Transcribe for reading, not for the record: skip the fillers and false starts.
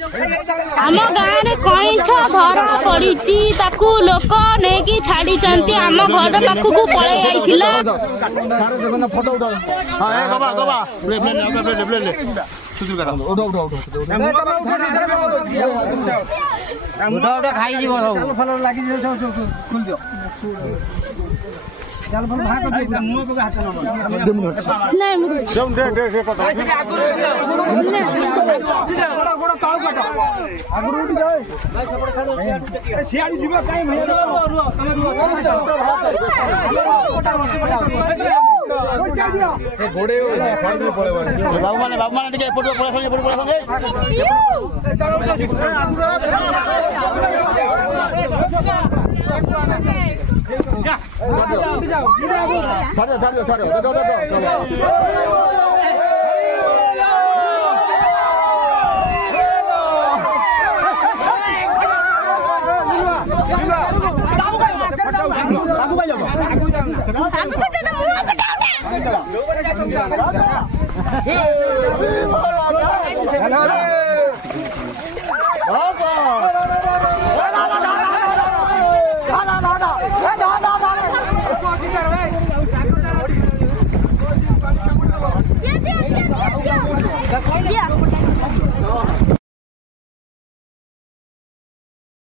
आम गाँव में कईछ धरा पड़ी लोक नहीं छाड़ी आम घर पाखक पलि जाइला खाई बाबू मैंने Hey!